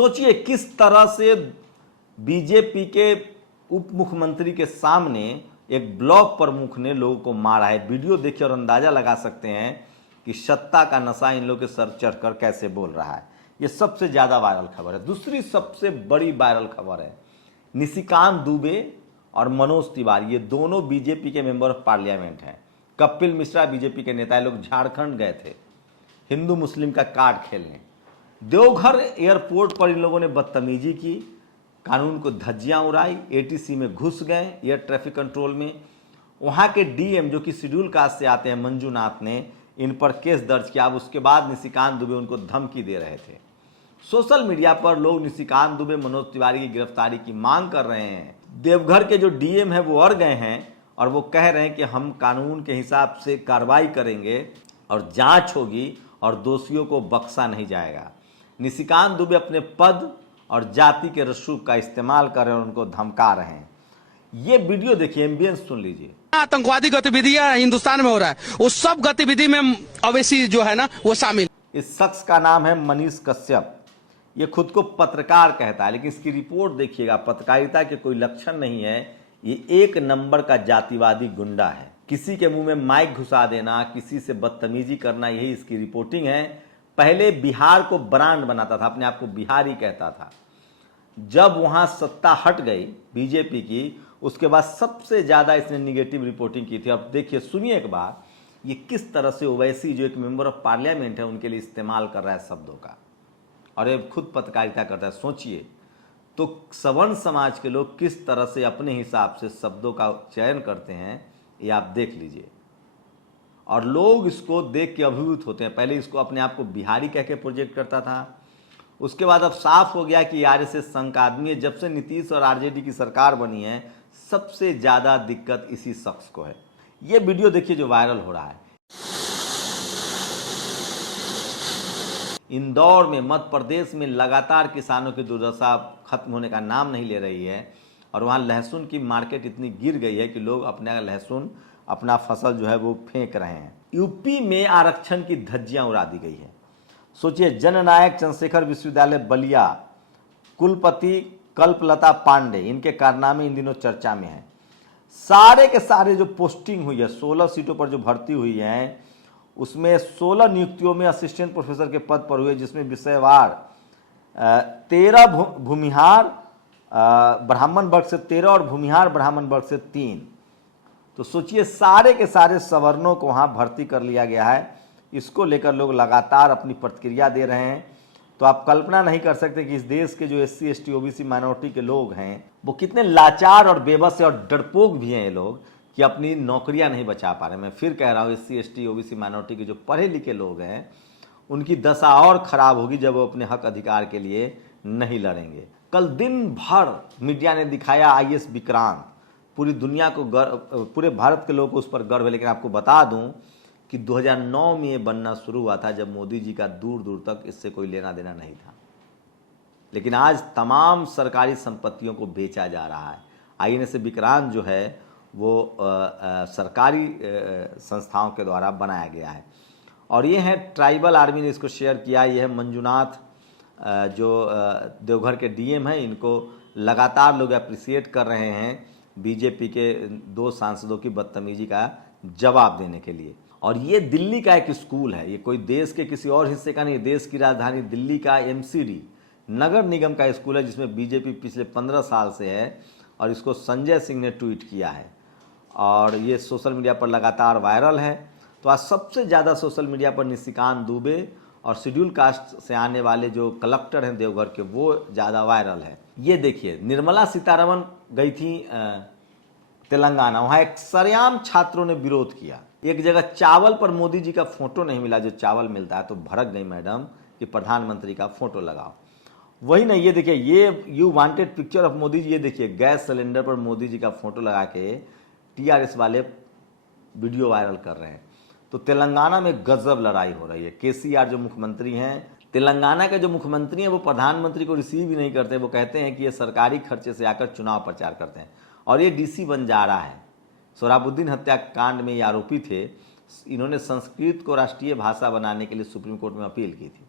सोचिए किस तरह से बीजेपी के उप मुख्यमंत्री के सामने एक ब्लॉक प्रमुख ने लोगों को मारा है। वीडियो देखिए और अंदाजा लगा सकते हैं कि सत्ता का नशा इन लोगों के सर चढ़कर कैसे बोल रहा है। ये सबसे ज़्यादा वायरल खबर है। दूसरी सबसे बड़ी वायरल खबर है, निशिकांत दुबे और मनोज तिवारी, ये दोनों बीजेपी के मेंबर ऑफ पार्लियामेंट हैं। कपिल मिश्रा बीजेपी के नेता, लोग झारखंड गए थे हिंदू मुस्लिम का कार्ड खेलने। देवघर एयरपोर्ट पर इन लोगों ने बदतमीजी की, कानून को धज्जियां उड़ाई, एटीसी में घुस गए, एयर ट्रैफिक कंट्रोल में। वहां के डीएम जो कि शेड्यूल कास्ट से आते हैं, मंजूनाथ ने इन पर केस दर्ज किया। अब उसके बाद निशिकांत दुबे उनको धमकी दे रहे थे। सोशल मीडिया पर लोग निशिकांत दुबे, मनोज तिवारी की गिरफ्तारी की मांग कर रहे हैं। देवघर के जो डीएम है वो अड़ गए हैं और वो कह रहे हैं कि हम कानून के हिसाब से कार्रवाई करेंगे और जांच होगी और दोषियों को बख्शा नहीं जाएगा। निशिकांत दुबे अपने पद और जाति के रसूख का इस्तेमाल कर रहे हैं और उनको धमका रहे हैं। ये वीडियो देखिए, एम्बियंस सुन लीजिए। आतंकवादी गतिविधियां हिंदुस्तान में हो रहा है, उस सब गतिविधि में अवैसी जो है ना वो शामिल। इस शख्स का नाम है मनीष कश्यप। ये खुद को पत्रकार कहता है, लेकिन इसकी रिपोर्ट देखिएगा, पत्रकारिता के कोई लक्षण नहीं है। ये एक नंबर का जातिवादी गुंडा है। किसी के मुंह में माइक घुसा देना, किसी से बदतमीजी करना, यही इसकी रिपोर्टिंग है। पहले बिहार को ब्रांड बनाता था, अपने आप को बिहारी कहता था। जब वहां सत्ता हट गई बीजेपी की, उसके बाद सबसे ज्यादा इसने निगेटिव रिपोर्टिंग की थी। अब देखिए, सुनिए एक बार, ये किस तरह से ओवैसी जो एक मेंबर ऑफ पार्लियामेंट है उनके लिए इस्तेमाल कर रहा है शब्दों का, और ये खुद पत्रकारिता करता है। सोचिए तो सवर्ण समाज के लोग किस तरह से अपने हिसाब से शब्दों का चयन करते हैं, ये आप देख लीजिए। और लोग इसको देख के अभिभूत होते हैं। पहले इसको अपने आप को बिहारी कह के प्रोजेक्ट करता था, उसके बाद अब साफ हो गया कि आरएसएस संघ का आदमी है। जब से नीतीश और आरजेडी की सरकार बनी है, सबसे ज्यादा दिक्कत इसी शख्स को है। ये वीडियो देखिए जो वायरल हो रहा है। इंदौर में, मध्य प्रदेश में लगातार किसानों की दुर्दशा खत्म होने का नाम नहीं ले रही है और वहाँ लहसुन की मार्केट इतनी गिर गई है कि लोग अपना लहसुन, अपना फसल जो है वो फेंक रहे हैं। यूपी में आरक्षण की धज्जियां उड़ा दी गई है। सोचिए, जननायक चंद्रशेखर विश्वविद्यालय बलिया कुलपति कल्पलता पांडे, इनके कारनामे इन दिनों चर्चा में है। सारे के सारे जो पोस्टिंग हुई है, 16 सीटों पर जो भर्ती हुई है, उसमें 16 नियुक्तियों में असिस्टेंट प्रोफेसर के पद पर हुए, जिसमें विषयवार 13 भूमिहार ब्राह्मण वर्ग से 13 और भूमिहार ब्राह्मण वर्ग से 3। तो सोचिए, सारे के सारे सवर्णों को वहाँ भर्ती कर लिया गया है। इसको लेकर लोग लगातार अपनी प्रतिक्रिया दे रहे हैं। तो आप कल्पना नहीं कर सकते कि इस देश के जो एससी, एसटी, ओबीसी माइनॉरिटी के लोग हैं वो कितने लाचार और बेबस और डरपोक भी हैं ये लोग, कि अपनी नौकरियां नहीं बचा पा रहे। मैं फिर कह रहा हूँ, एससी, एसटी, ओबीसी माइनॉरिटी के जो पढ़े लिखे लोग हैं उनकी दशा और खराब होगी जब वो अपने हक अधिकार के लिए नहीं लड़ेंगे। कल दिन भर मीडिया ने दिखाया आईएएस विक्रांत, पूरी दुनिया को गर्व, पूरे भारत के लोगों को उस पर गर्व है। लेकिन आपको बता दूं कि 2009 में ये बनना शुरू हुआ था, जब मोदी जी का दूर दूर तक इससे कोई लेना देना नहीं था। लेकिन आज तमाम सरकारी संपत्तियों को बेचा जा रहा है। आईएनएस विक्रांत जो है वो सरकारी संस्थाओं के द्वारा बनाया गया है। और ये है ट्राइबल आर्मी ने इसको शेयर किया। ये है मंजूनाथ जो देवघर के डीएम हैं, इनको लगातार लोग अप्रिसिएट कर रहे हैं बीजेपी के 2 सांसदों की बदतमीजी का जवाब देने के लिए। और ये दिल्ली का एक स्कूल है, ये कोई देश के किसी और हिस्से का नहीं, देश की राजधानी दिल्ली का एमसीडी नगर निगम का स्कूल है, जिसमें बीजेपी पिछले 15 साल से है। और इसको संजय सिंह ने ट्वीट किया है और ये सोशल मीडिया पर लगातार वायरल है। तो आज सबसे ज़्यादा सोशल मीडिया पर निशिकांत दुबे और शेड्यूल कास्ट से आने वाले जो कलेक्टर हैं देवघर के, वो ज़्यादा वायरल है। ये देखिए, निर्मला सीतारमण गई थी तेलंगाना, वहाँ एक सरेआम छात्रों ने विरोध किया। एक जगह चावल पर मोदी जी का फोटो नहीं मिला, जो चावल मिलता है, तो भड़क गई मैडम कि प्रधानमंत्री का फोटो लगाओ। वही नहीं, ये देखिए, ये you wanted picture of Modi ji. ये देखिए, गैस सिलेंडर पर मोदी जी का फोटो लगा के टीआरएस वाले वीडियो वायरल कर रहे हैं। तो तेलंगाना में गजब लड़ाई हो रही है। केसीआर जो मुख्यमंत्री हैं, तेलंगाना के जो मुख्यमंत्री हैं, वो प्रधानमंत्री को रिसीव ही नहीं करते। वो कहते हैं कि ये सरकारी खर्चे से आकर चुनाव प्रचार करते हैं और ये डीसी बन जा रहा है। सोहराबुद्दीन हत्याकांड में ये आरोपी थे। इन्होंने संस्कृत को राष्ट्रीय भाषा बनाने के लिए सुप्रीम कोर्ट में अपील की थी।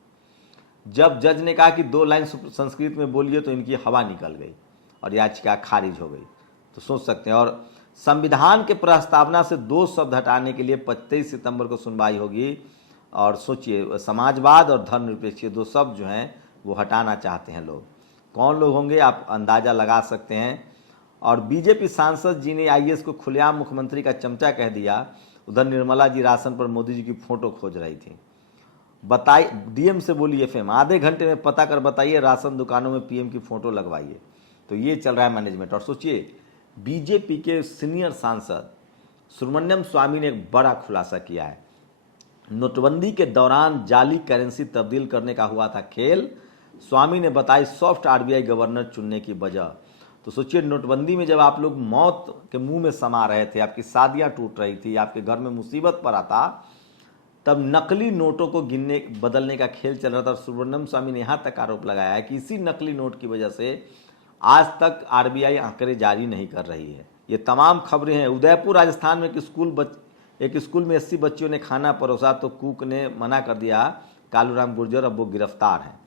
जब जज ने कहा कि 2 लाइन संस्कृत में बोलिए तो इनकी हवा निकल गई और याचिका खारिज हो गई। तो सोच सकते हैं। और संविधान के प्रस्तावना से 2 शब्द हटाने के लिए 23 सितंबर को सुनवाई होगी। और सोचिए, समाजवाद और धर्मनिरपेक्ष 2 शब्द जो हैं वो हटाना चाहते हैं लोग। कौन लोग होंगे आप अंदाज़ा लगा सकते हैं। और बीजेपी सांसद जी ने आईएएस को खुलेआम मुख्यमंत्री का चमचा कह दिया। उधर निर्मला जी राशन पर मोदी जी की फ़ोटो खोज रही थी। बताइए, डीएम से बोली एफएम आधे घंटे में पता कर बताइए राशन दुकानों में पीएम की फ़ोटो लगवाइए। तो ये चल रहा है मैनेजमेंट। और सोचिए, बीजेपी के सीनियर सांसद सुब्रमण्यम स्वामी ने एक बड़ा खुलासा किया है। नोटबंदी के दौरान जाली करेंसी तब्दील करने का हुआ था खेल। स्वामी ने बताई सॉफ्ट आरबीआई गवर्नर चुनने की वजह। तो सोचिए, नोटबंदी में जब आप लोग मौत के मुंह में समा रहे थे, आपकी शादियां टूट रही थी, आपके घर में मुसीबत पड़ा था, तब नकली नोटों को गिनने बदलने का खेल चल रहा था। और सुब्रमण्यम स्वामी ने यहाँ तक आरोप लगाया है कि इसी नकली नोट की वजह से आज तक आरबीआई आंकड़े जारी नहीं कर रही है। ये तमाम खबरें हैं। उदयपुर राजस्थान में एक स्कूल में 80 बच्चियों ने खाना परोसा तो कुक ने मना कर दिया। कालूराम गुर्जर अब वो गिरफ्तार हैं।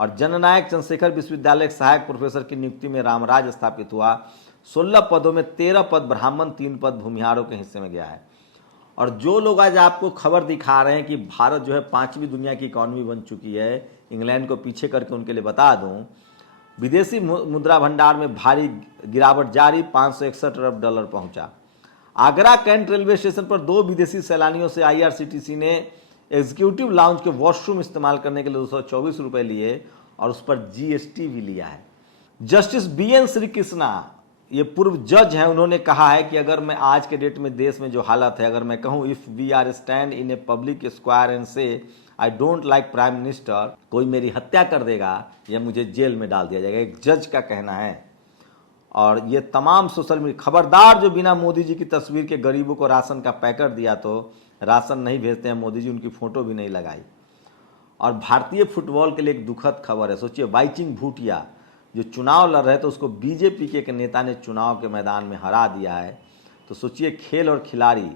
और जननायक चंद्रशेखर विश्वविद्यालय के सहायक प्रोफेसर की नियुक्ति में रामराज स्थापित हुआ। 16 पदों में 13 पद ब्राह्मण, 3 पद भूमिहारों के हिस्से में गया है। और जो लोग आज आपको खबर दिखा रहे हैं कि भारत जो है 5वीं दुनिया की इकॉनमी बन चुकी है, इंग्लैंड को पीछे करके उनके लिए बता दूं, विदेशी मुद्रा भंडार में भारी गिरावट जारी, 561 अरब डॉलर पहुंचा। आगरा कैंट रेलवे स्टेशन पर 2 विदेशी सैलानियों से आईआरसीटीसी ने एग्जीक्यूटिव लाउंज के वॉशरूम इस्तेमाल करने के लिए 224 रुपये लिए और उस पर जीएसटी भी लिया है। जस्टिस बीएन श्री कृष्णा, ये पूर्व जज हैं, उन्होंने कहा है कि अगर मैं आज के डेट में देश में जो हालत है, अगर मैं कहूँ if we are stand in a public square and say I don't like prime minister, कोई मेरी हत्या कर देगा या मुझे जेल में डाल दिया जाएगा। एक जज का कहना है। और ये तमाम सोशल मीडिया, खबरदार जो बिना मोदी जी की तस्वीर के गरीबों को राशन का पैकेट दिया तो राशन नहीं भेजते हैं मोदी जी, उनकी फ़ोटो भी नहीं लगाई। और भारतीय फुटबॉल के लिए एक दुखद खबर है। सोचिए, बाइचिंग भूटिया जो चुनाव लड़ रहे थे उसको बीजेपी के एक नेता ने चुनाव के मैदान में हरा दिया है। तो सोचिए, खेल और खिलाड़ी,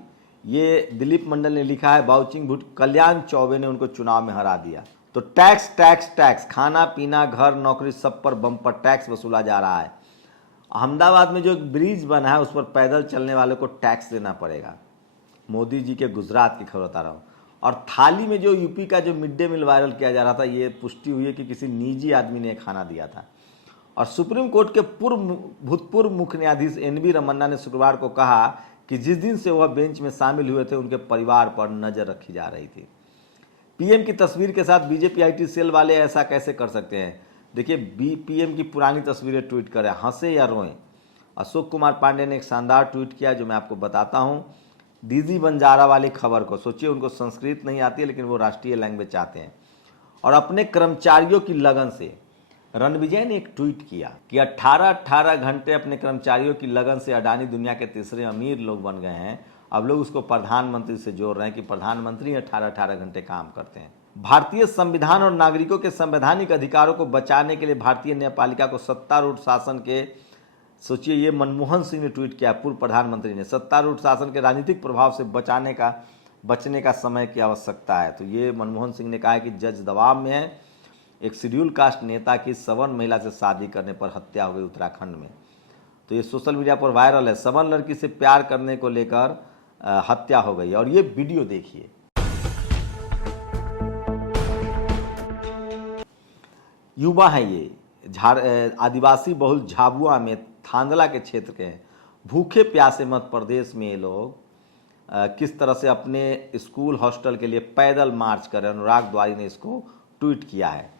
ये दिलीप मंडल ने लिखा है, बाउचिंग भूट कल्याण चौबे ने उनको चुनाव में हरा दिया। तो टैक्स टैक्स टैक्स, खाना पीना घर नौकरी सब पर बम्पर टैक्स वसूला जा रहा है। अहमदाबाद में जो एक ब्रिज बना है उस पर पैदल चलने वालों को टैक्स देना पड़ेगा। मोदी जी के गुजरात की खबर बता रहा हूँ। और थाली में जो यूपी का जो मिड डे मील वायरल किया जा रहा था, ये पुष्टि हुई है कि किसी निजी आदमी ने खाना दिया था। और सुप्रीम कोर्ट के भूतपूर्व मुख्य न्यायाधीश एनवी रमन्ना ने शुक्रवार को कहा कि जिस दिन से वह बेंच में शामिल हुए थे उनके परिवार पर नजर रखी जा रही थी। पीएम की तस्वीर के साथ बीजेपी आईटी सेल वाले ऐसा कैसे कर सकते हैं? देखिए, पीएम की पुरानी तस्वीरें ट्वीट करें, हंसे या रोएं। अशोक कुमार पांडे ने एक शानदार ट्वीट किया जो मैं आपको बताता हूं। डीजी बंजारा वाली खबर को सोचिए, उनको संस्कृत नहीं आती है लेकिन वो राष्ट्रीय लैंग्वेज चाहते हैं। और अपने कर्मचारियों की लगन से रणविजय ने एक ट्वीट किया कि 18 घंटे अपने कर्मचारियों की लगन से अडानी दुनिया के तीसरे अमीर लोग बन गए हैं। अब लोग उसको प्रधानमंत्री से जोड़ रहे हैं कि प्रधानमंत्री 18 घंटे काम करते हैं। भारतीय संविधान और नागरिकों के संवैधानिक अधिकारों को बचाने के लिए भारतीय न्यायपालिका को सत्तारूढ़ शासन के, सोचिए, ये मनमोहन सिंह ने ट्वीट किया, पूर्व प्रधानमंत्री ने, सत्तारूढ़ शासन के राजनीतिक प्रभाव से बचने का समय की आवश्यकता है। तो ये मनमोहन सिंह ने कहा है कि जज दबाव में है। एक शेड्यूल कास्ट नेता की सवर्ण महिला से शादी करने पर हत्या हो गई उत्तराखंड में। तो ये सोशल मीडिया पर वायरल है। सवर्ण लड़की से प्यार करने को लेकर हत्या हो गई। और ये वीडियो देखिए, युवा है ये, आदिवासी बहुल झाबुआ में थांदला के क्षेत्र के हैं। भूखे प्यासे मध्य प्रदेश में ये लोग किस तरह से अपने स्कूल हॉस्टल के लिए पैदल मार्च कर रहे हैं। अनुराग द्वारी ने इसको ट्वीट किया है।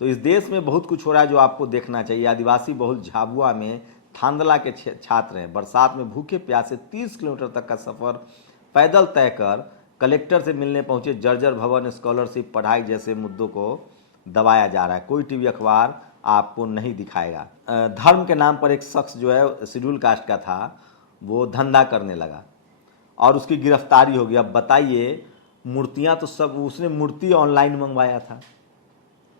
तो इस देश में बहुत कुछ हो रहा है जो आपको देखना चाहिए। आदिवासी बहुल झाबुआ में थांदला के छात्र हैं, बरसात में भूखे प्यासे 30 किलोमीटर तक का सफर पैदल तय कर कलेक्टर से मिलने पहुंचे। जर्जर भवन, स्कॉलरशिप, पढ़ाई जैसे मुद्दों को दबाया जा रहा है। कोई टीवी अखबार आपको नहीं दिखाएगा। धर्म के नाम पर एक शख्स जो है शेड्यूल कास्ट का था, वो धंधा करने लगा और उसकी गिरफ्तारी हो गई। अब बताइए, मूर्तियां तो सब, उसने मूर्ति ऑनलाइन मंगवाया था,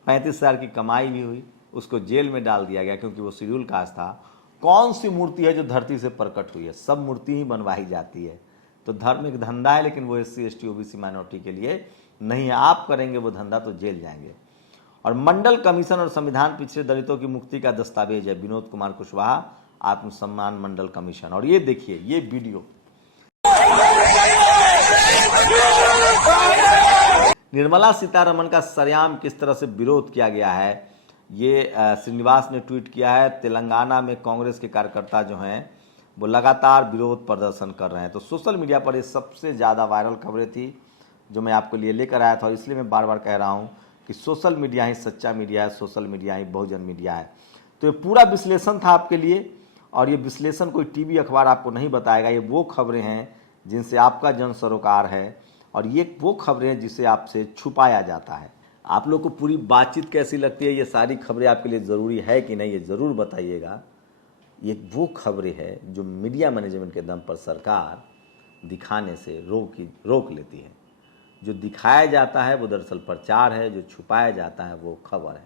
35,000 की कमाई भी हुई, उसको जेल में डाल दिया गया क्योंकि वो शेड्यूल कास्ट था। कौन सी मूर्ति है जो धरती से प्रकट हुई है? सब मूर्ति ही बनवाई जाती है। तो धर्म एक धंधा है, लेकिन वो SC ST OBC माइनॉरिटी के लिए नहीं है। आप करेंगे वो धंधा तो जेल जाएंगे। और मंडल कमीशन और संविधान पिछड़े दलितों की मुक्ति का दस्तावेज है, विनोद कुमार कुशवाहा आत्मसम्मान मंडल कमीशन। और ये देखिए ये वीडियो, निर्मला सीतारमण का सरेआम किस तरह से विरोध किया गया है, ये श्रीनिवास ने ट्वीट किया है। तेलंगाना में कांग्रेस के कार्यकर्ता जो हैं वो लगातार विरोध प्रदर्शन कर रहे हैं। तो सोशल मीडिया पर ये सबसे ज़्यादा वायरल खबरें थी जो मैं आपके लिए लेकर आया था, और इसलिए मैं बार बार कह रहा हूँ कि सोशल मीडिया ही सच्चा मीडिया है, सोशल मीडिया ही बहुजन मीडिया है। तो ये पूरा विश्लेषण था आपके लिए, और ये विश्लेषण कोई टीवी अखबार आपको नहीं बताएगा। ये वो खबरें हैं जिनसे आपका जन सरोकार है, और ये वो खबरें हैं जिसे आपसे छुपाया जाता है। आप लोग को पूरी बातचीत कैसी लगती है, ये सारी खबरें आपके लिए ज़रूरी है कि नहीं, ये ज़रूर बताइएगा। ये वो खबरें हैं जो मीडिया मैनेजमेंट के दम पर सरकार दिखाने से रोक लेती है। जो दिखाया जाता है वो दरअसल प्रचार है, जो छुपाया जाता है वो खबर है।